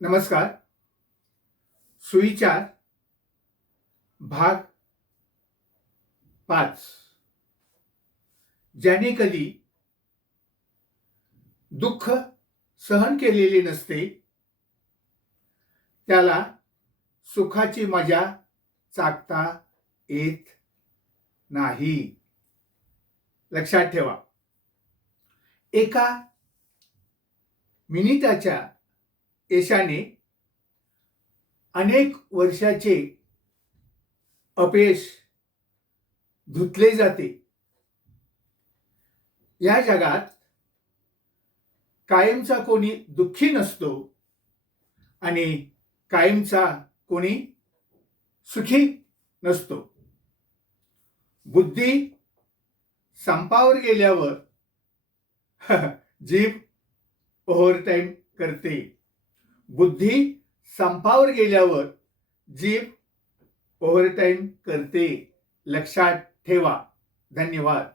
नमस्कार. सुविचार भाग 5. ज्याने कधी दुःख सहन केलेले नसते त्याला सुखाची मजा चाखता येत नाही. लक्षात ठेवा. एका मिनिटाच्या यशाने अनेक वर्षाचे अपयश धुतले जाते. या जगात कायमचा कोणी दुःखी नसतो आणि कायमचा कोणी सुखी नसतो. बुद्धी संपावर गेल्यावर जीभ ओव्हरटाईम करते. बुद्धी संपावर गेल्यावर जीभ ओव्हरटाईम करते. लक्षात ठेवा. धन्यवाद.